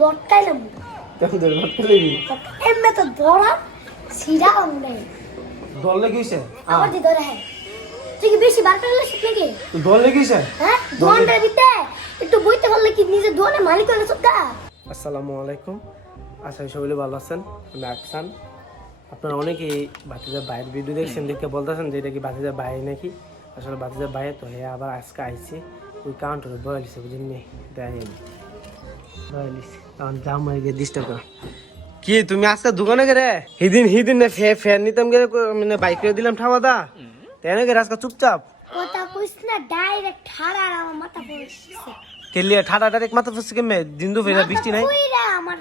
লটকাইলাম তেমন ধরে লেবি এমনি তো ধরা সিরা অমনে দল লেগেছে আবার দি ধরে হ্যাঁ। তুই কি বেশি বার করলে শিখ নাকি? দল লেগেছে হ্যাঁ দোয়ানটার ভিতরে একটু বইতে পারলে কি নিজে দোয়ানের মালিক হলে সব গা আসসালামু আলাইকুম। আশা করি সবাই ভালো আছেন। আমি আকসান আপনারা অনেকেই বাতিজার বাইরের ভিডিও দেখছেন দেখে বলতেছেন যে এটা কি বাতিজার বাইরে নাকি? আসলে বাতিজার বাইরে তো হ্যাঁ আবার আজকে আইছে। ওই কাউন্টারে বয়ালিছে বুঝেন নি দেয়নি। বয়ালিছে কারণ জাম হয়ে গিয়ে ডিস্টার্ব করা। কি তুমি আজকে দোকানে গেলে? হিদিন হিদিন না ফে ফ্যান নিতাম গেলে মানে বাইক করে দিলাম ঠামাদা তেন গেলে আজকে চুপচাপ? কথা কইস না ডাইরেক্ট ঠাড়া আমার মাথা পড়ছে। কেলিয়া ঠাডা ডাইরেক্ট মাথা ফুসছে কেমে দিন দু ফেরা বৃষ্টি নাই? কইরা আমার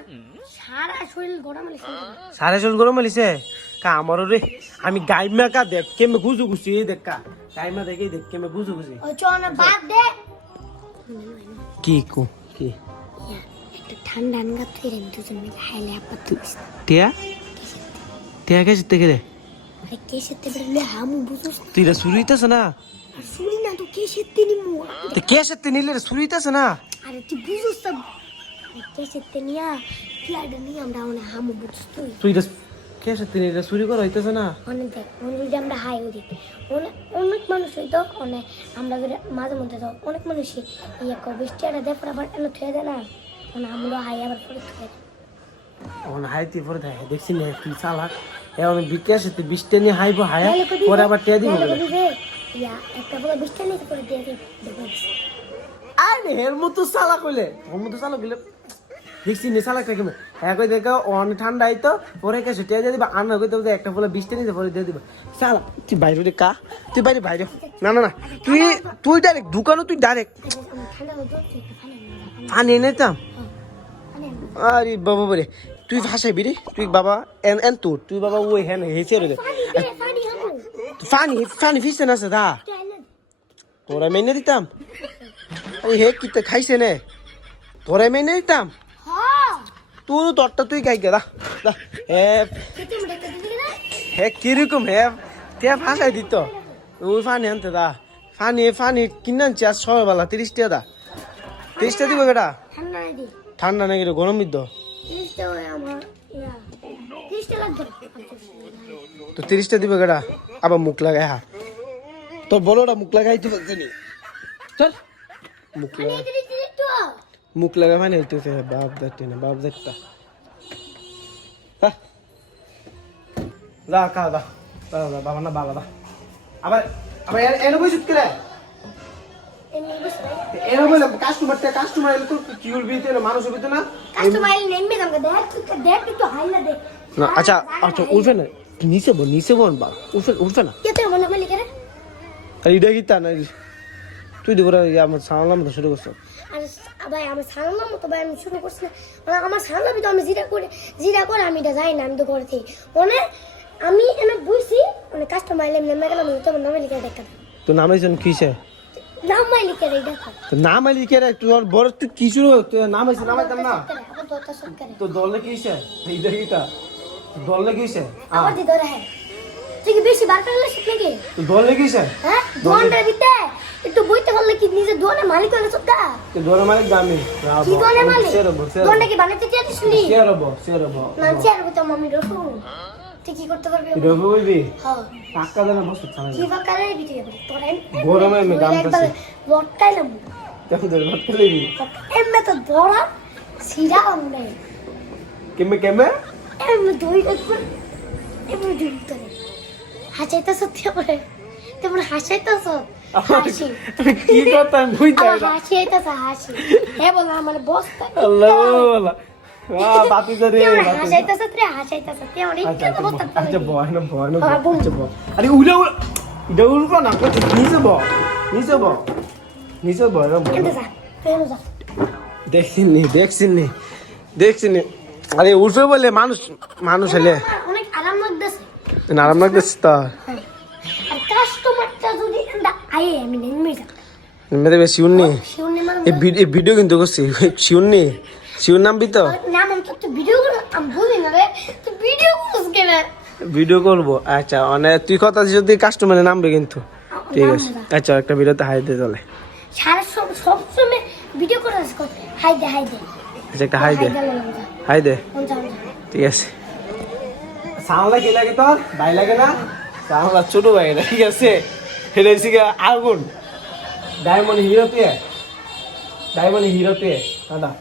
সারা শরীর গরম লাগছে সাড়ে চল গরম হলিছে কা আমারও রে আমি গাইমা কা দেখ কেমে গুজু গুছি এই দেখ কা। গাইমা দেখে দেখ কেমে গুজু গুছি ওই চল বাদ দে। কি কো কি? ঠান্ডা আনগা তুই রে দুজন মিলে হাইলে আপাত তুইস টিয়া টিয়া কে গেলে আরে হামু বুঝুস তুই রে সুরিতেছ না আর শুনি না তো কে সেতে নিমু তো কে সাথে নিলে রে সুরিতেছ না আরে তুই বুঝুস তো কে সেতে নিয়া ফ্লাইট নিয়ে আমরা অনেক হামু বুঝুস তুই তুই রে কে সাথে নিলে সুরি করা হইতেছ না অনেক দেখ অনেক যদি আমরা হাই অনেক মানুষ হইতো অনেক আমরা মাঝে মধ্যে তো অনেক মানুষই ইয়ে বৃষ্টি একটা দেখ আবার এনে থুয়ে দেয় না মানে আমরা হাই আবার পরে থুয়ে দেয় অন হাইতে পরে থাকে দেখছি না কি চালাক। নিয়ে হাইবো হায়া পরে আবার টিয়া দিব একটা বলে দিয়ে আরে হের মতো মতো দেখছি নি চালাক হ্যাঁ কই দেখো অনেক ঠান্ডা আইতো পরে কে ছুটিয়া দিয়ে দিবা আনা কইতে বলতে একটা বলে বৃষ্টি নিতে পরে দিয়ে দিবা। চালা তুই বাইরে রে কা তুই বাইরে বাইরে না না না তুই তুই ডাইরেক্ট দোকানে তুই ডাইরেক্ট ফানি আনবি, আরে বাবা বলে তুই ভাসাইবি রে তুই বাবা এন এন তোর তুই বাবা ওই হ্যাঁ হেসে রে ফানি ফানি ফিসে না দা তোরা মেনে দিতাম আরে হে কি তো খাইছে নে তোরা মেনে দিতাম হ্যাঁ, তুই তোরটা তুই খাই গেলা হে? হে কীরকম হে তে ভাষাই দিত ওই ফানি আনতে দা ফানি ফানি কিনান চাষ ছয় বেলা টাকা দা তিরিশ টাকা দিব কেটা ঠান্ডা। নাকি গরম তিরিশটা তিরিশটা লাগবে। তো তিরিশ দিবে কেটা আবার মুখ লাগাই হা তোর বড়টা মুখ লাগাই তো জানি চল। মুখ লাগা তো। মুখ লাগাই ফানি হইতেছে বাপ দেখতে না বাপ দেখতা হ্যাঁ। যা কা দা বাবা না বাবা দা আবার আবার এনে বসে কে এমনি বুঝতে পারি। এরা বলে কাস্টমারটা কাস্টমার এলে তো না কাস্টমার এলে নেমে যাবে, দেখ, দেখ, একটু হাইলা দে। না আচ্ছা আচ্ছা উঠবে না নিচে বল নিচে বল বা উঠবে উঠবে না। মনে মালিক রে? আর এটা কি তা না তুই দিব আমার তো শুরু করছ। আর ভাই আমার সামলাম মতো ভাই আমি শুরু করছি না। মানে আমার তো আমি জিরা করে জিরা করে আমি এটা যাই না আমি তো মানে আমি এনে বুঝছি মানে কাস্টমার এলে নেমে গেলাম তো নামে লিখে দেখা তো নাম কিসে নাম আলি কে রে তোর বড় তুই কি তোর নাম হয়েছে নাম আইতাম না? দোতা তো দলে কিসে এইটা কিটা দলে কিসে আবার দি ধরে হ্যাঁ তুই কি বেশি বার করলে শিখ নাকি? তো দলে কিসে হ্যাঁ? দোয়ানটার ভিতরে। একটু বইতে পারলে কি নিজে দোয়ানের মালিক হলে সব তো দলে মালিক দামি কি দোয়ানের মালিক? কি না মামি তুই কি করতে পারবি রবি বলবি? হ্যাঁ। দেনা বসে কি ভিডিও করে তোর গরমে আমি লেবি এমনি তো ধরা সিরা অমনে কেমে কেমে এমনি দই এমনি দই ধরে হাসাইতে সত্যি করে তেমন হাসাইতে হাসি। কি কথা বুঝতে হাসি আইতাছে হাসি। হ্যাঁ বল আমার বস্তা আল্লাহ আল্লাহ। আচ্ছা আচ্ছা। আচ্ছা আরে না কোথায় ব নিচে ব নিচে বয় না বয় এমনি যা তুই এমনি যা। দেখছিনি দেখছিনি দেখছিনি আরে উঠবে বলে মানুষ মানুষ আমার অনেক আরাম লাগতেছে। আরাম লাগতেছে তো। হ্যাঁ। কাস্টমারটা যদি আয়ে আমি নেমে যা মেরে বেশি উন্নি মানে এই ভিডিও কিন্তু করছি শিউনি শিউর নামবি তো? নাম আমি তো ভিডিও করে আমি বুঝি না রে। তুই ভিডিও করিস কেন ভিডিও করব? আচ্ছা মানে তুই কথা যদি কাস্টমারের নামবে কিন্তু। ঠিক আছে। আচ্ছা একটা ভিডিওতে হাই দিয়ে চলে সারা সব সব সময় ভিডিও করে আসিস হাই দে হাই দে। আচ্ছা একটা হাই দে। হাই দে। ঠিক আছে। সামলা কি লাগে তোর? ভাই লাগে না? সামলা ছোট ভাই ঠিক আছে? হচ্ছে গিয়ে আগুন। ডায়মন্ড হিরো তে। ডায়মন্ড হিরো তে। দাদা।